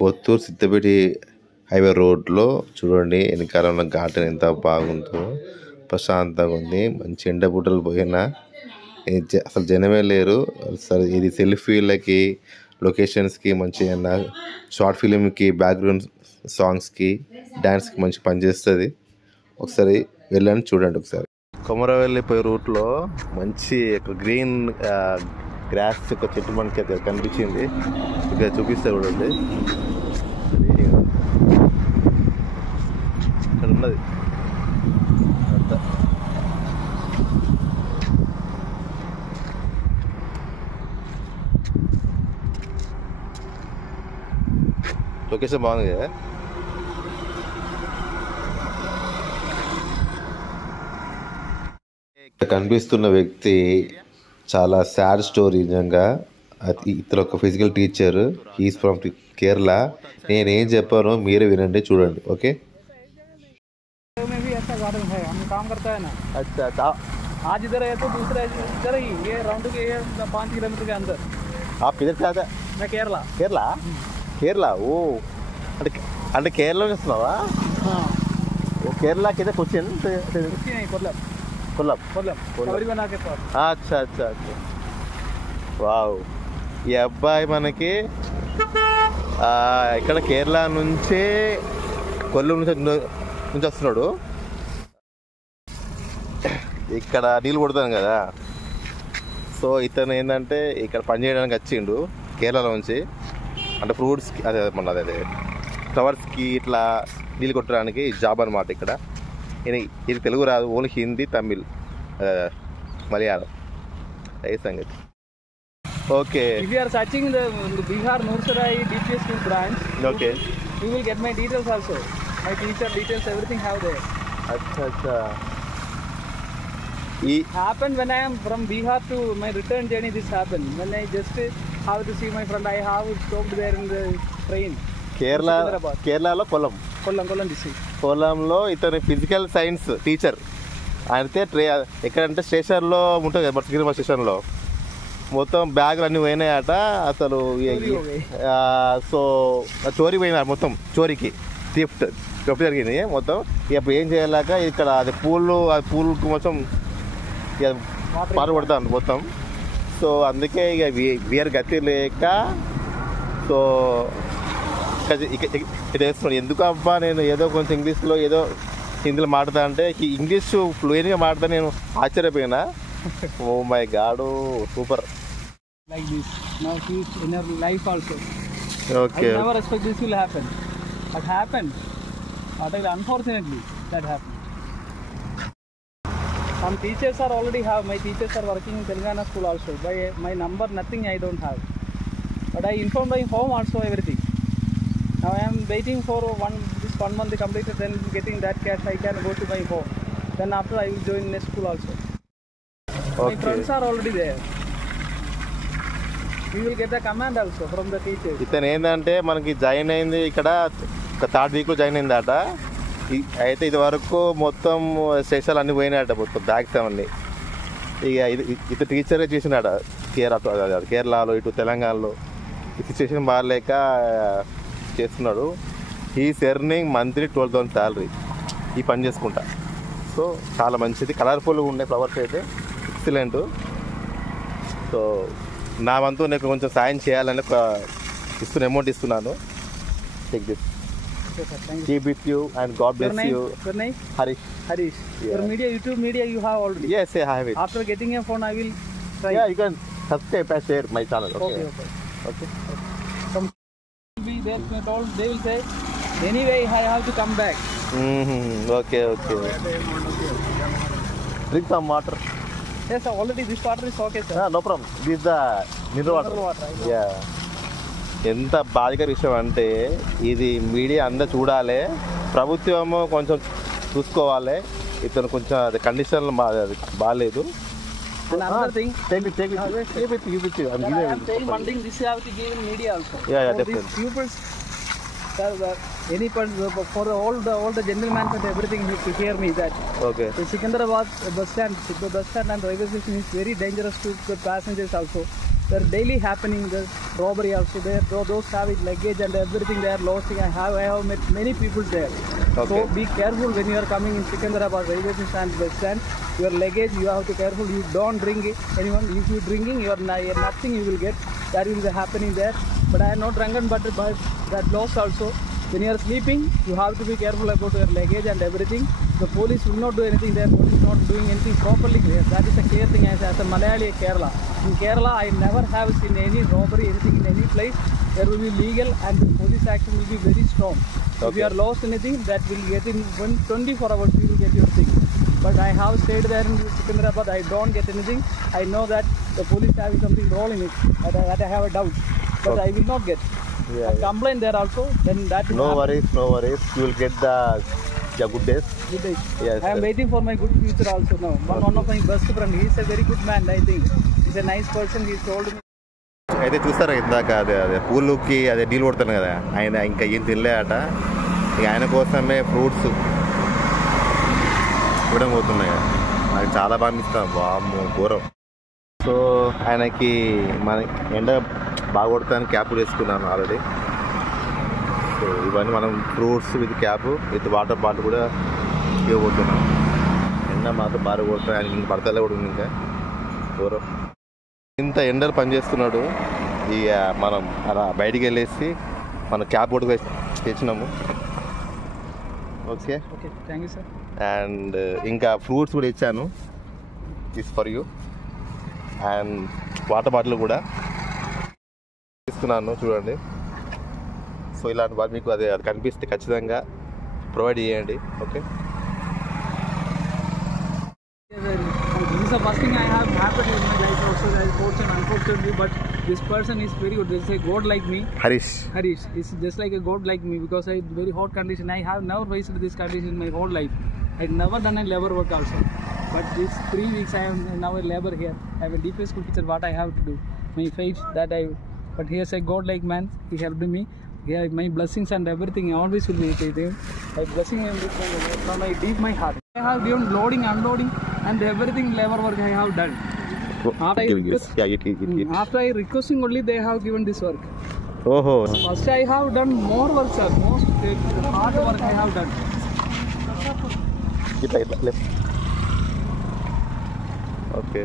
Potturu Siddipet highway రోడ్లో చూడండి, వెనకాల ఉన్న గార్డెన్ ఎంత బాగుందో, ప్రశాంతంగా ఉంది. మంచి ఎండ బుట్టలు పోయినా అసలు జనమే లేరు. అసలు ఇది సెల్ఫీలకి, లొకేషన్స్కి, మంచి షార్ట్ ఫిలింకి, బ్యాక్గ్రౌండ్ సాంగ్స్కి, డ్యాన్స్కి మంచి పనిచేస్తుంది. ఒకసారి వెళ్ళండి, చూడండి ఒకసారి. కొమరవెల్లి పోయే రూట్లో మంచి గ్రీన్ గ్రాస్ ఒక చెట్టు మనకి కనిపించింది. ఇక్కడ చూపిస్తే చూడండి, ఇక్కడ ఉన్నది అంతా. లొకేషన్ బాగుంది కదా. కనిపిస్తున్న వ్యక్తి చాలా సాడ్ స్టోరీ. నిజంగా ఇతను ఒక physical teacher, he's from Kerala. నేనేం చెప్పానో మీరే వినండి, చూడండి. ఓకే. आज इधर है तो दूसरा इधर ही, ये राउंड के 5 किलोमीटर के अंदर. आप किधर से आते? मैं केरला. కేరళ కేరళ ఓ అంటే కేరళలో వస్తున్నావా? కేరళ కింద క్వశ్చన్ కొల్లాం. అచ్చా అచ్చా అచ్చా. వావ్. ఈ అబ్బాయి మనకి ఇక్కడ కేరళ నుంచే కొల్లం నుంచి వస్తున్నాడు. ఇక్కడ నీళ్ళు కొడతాను కదా, సో ఇతను ఏంటంటే ఇక్కడ పని చేయడానికి వచ్చిండు కేరళ నుంచి. అంటే ఫ్రూట్స్కి, అదే ఫ్లవర్స్కి ఇట్లా నీళ్ళు కొట్టడానికి జాబ్ అనమాట. ఇక్కడ ఇది తెలుగు రాదు, ఓన్లీ హిందీ, తమిళ్, మలయాళం ఏ సంగతి. Okay. If you are searching the Bihar Nurserai DPS school branch, okay, you will get my details also. My teacher details, everything have there. అచ్చా అచ్చా. Happened when I am from Bihar to my return journey. This happened when I just have to see my friend. I have stopped there in the train. కేరళలో Kollam district. కొల్లంలో ఇతను physical science teacher. అయితే ఎక్కడంటే స్టేషన్లో ఉంటుంది కదా, బస్గిరిమా స్టేషన్లో మొత్తం బ్యాగులు అన్నీ పోయినాయట అసలు. సో చోరీ పోయినారు, మొత్తం చోరీకి థిఫ్ట్ జరిగింది మొత్తం. ఇప్పుడు ఏం చేయలేక ఇక్కడ అది పూల్కు మొత్తం పాలు పడతాను మొత్తం. సో అందుకే ఇక వీఆర్ గతి లేక సో ఇక్కడ వేస్తున్నాడు. ఎందుకు అబ్బా నేను ఏదో కొంచెం ఇంగ్లీష్లో ఏదో హిందీలో మాట్లాడతా అంటే ఇంగ్లీష్ ఫ్లూయెంట్గా మాట్లాడతా. నేను ఆశ్చర్యపోయినా. Oh my god, super. Like this. Now he is in her life also. Okay. I never expect this will happen. It happened. But unfortunately, that happened. Some teachers are already have. My teachers are working in Telangana school also. By my number, nothing I don't have. But I informed my home also everything. Now I am waiting for this 1 month completed. Then getting that cash, I can go to my home. Then after I will join next school also. Okay. My friends are already there. We will get the command also from the teachers. ఇతను ఏంటంటే మనకి join అయింది ఇక్కడ ఒక 3rd వీక్లో join అయిందట. అయితే ఇది వరకు మొత్తం స్టేషన్లు అన్నీ పోయినాయట, మొత్తం బ్యాగ్స్ అవన్నీ. ఇక ఇది టీచరే చేసినాడ కేరళలో, ఇటు తెలంగాణలో. ఈ సిచ్యువేషన్ బాగాలేక చేస్తున్నాడు. ఈస్ ఎర్నింగ్ మంత్లీ 12,000 శాలరీ ఈ పని చేసుకుంటా. సో చాలా మంచిది, కలర్ఫుల్గా ఉండే ఫ్లవర్స్ అయితే ఎక్సలెంట్. సో నా వంతు నేను కొంచెం సాయం చేయాలని అమౌంట్ ఇస్తున్నాను. Take this. Keep with you and God bless you. Your name? Harish. Yeah. Your media, YouTube media you have already? Yes, I have it. After getting a phone, I will try. Yeah, you can subscribe and share my channel. Okay. Some be there, they will say, anyway, I have to come back. Okay. Drink some water. Yes, already this water is okay, sir. No problem. This is the mineral water. Yeah. ఎంత బాధికర విషయం అంటే ఇది media అందరూ చూడాలి, ప్రభుత్వము కొంచెం చూసుకోవాలి. ఇతను కొంచెం అది కండిషన్లు బాగాలేదు. Another thing, take it. I'm saying one thing, this you have to give in media also. Yeah, for definitely. These pupils, any person, for all the gentlemen and everything, to hear me that. Okay. The Secunderabad bus stand and railway station is very dangerous to the passengers also. they're daily happening. The robbery also there. Those having luggage and everything they are losing. I have met many people there. Okay. So be careful when you are coming in Secunderabad railway station, bus stand. Your luggage you have to careful. You don't drink it. Anyone if you drinking, you are nothing you will get. That will be happening there. But I am not drunken, but that loss also. When you are sleeping, you have to be careful about your luggage and everything. The police will not do anything there. Police is not doing anything properly clear. That is a clear thing as a Malayali Kerala. In Kerala, I never have seen any robbery, anything in any place. There will be legal and the police action will be very strong. If Okay. you are lost anything, that will get in 24 hours. You will get your thing. But I have stayed there in Secunderabad. I don't get anything. I know that the police having something wrong in it. That I have a doubt. But Okay. I will not get. Yeah, I complain there also. Then that will No happen. worries, no worries. You will get the good days. Good day. Yes, I am sir. waiting for my good future also now. One of my best friend. He is a very good man. I think he's a nice person. He told me. అయితే చూస్తారా ఇందాక అదే పూలుకి అదే deal కొడతాను కదా ఆయన ఇంకా ఏం తినలేదట ఇక ఆయన కోసమే ఫ్రూట్స్ ఇవ్వడం పోతున్నాయి కదా నాకు చాలా బాగా అనిపిస్తాను బామ్మ ఘోరం సో ఆయనకి మన ఎండ బాగా కొడతాను క్యాప్ వేసుకున్నాను ఆల్రెడీ సో ఇవన్నీ మనం fruits with cap with water bottle కూడా ఇవ్వబోతున్నాం ఎండ మాత్రం బాగా కొడతాయి ఆయనకి ఇంక పడతలే కూడా ఉంది ఇంకా ఘోరం ఇంత ఎండలు పనిచేస్తున్నాడు ఇక మనం అలా బయటికి వెళ్ళేసి మనం క్యాప్ కూడా తెచ్చినాము okay Okay. Thank you, sir. And ఇంకా ఫ్రూట్స్ కూడా ఇచ్చాను this for you and water bottle కూడా ఇస్తున్నాను చూడండి సో ఇలాంటి వాళ్ళు మీకు అది కనిపిస్తే ఖచ్చితంగా ప్రొవైడ్ చేయండి okay This is the first thing I have happened in my life also. That is fortunate, unfortunately, but this person is very good. This is a god like me. Harish Harish is just like a god like me because I very hot condition. I have never faced this condition in my whole life. I had never done a labor work also. But these 3 weeks I am now a labor here. I have a deep school teacher. What I have to do? My faith that I. But here's a god like man. He helped me. Yeah, my blessings and everything always will be with him. My blessing and from my deep my heart. I have given loading, unloading, and everything labor work I have done. After I requesting only they have given this work. ఓహో First I have done more work, sir. Most hard work I have done. ఇట్లా ఇట్లా okay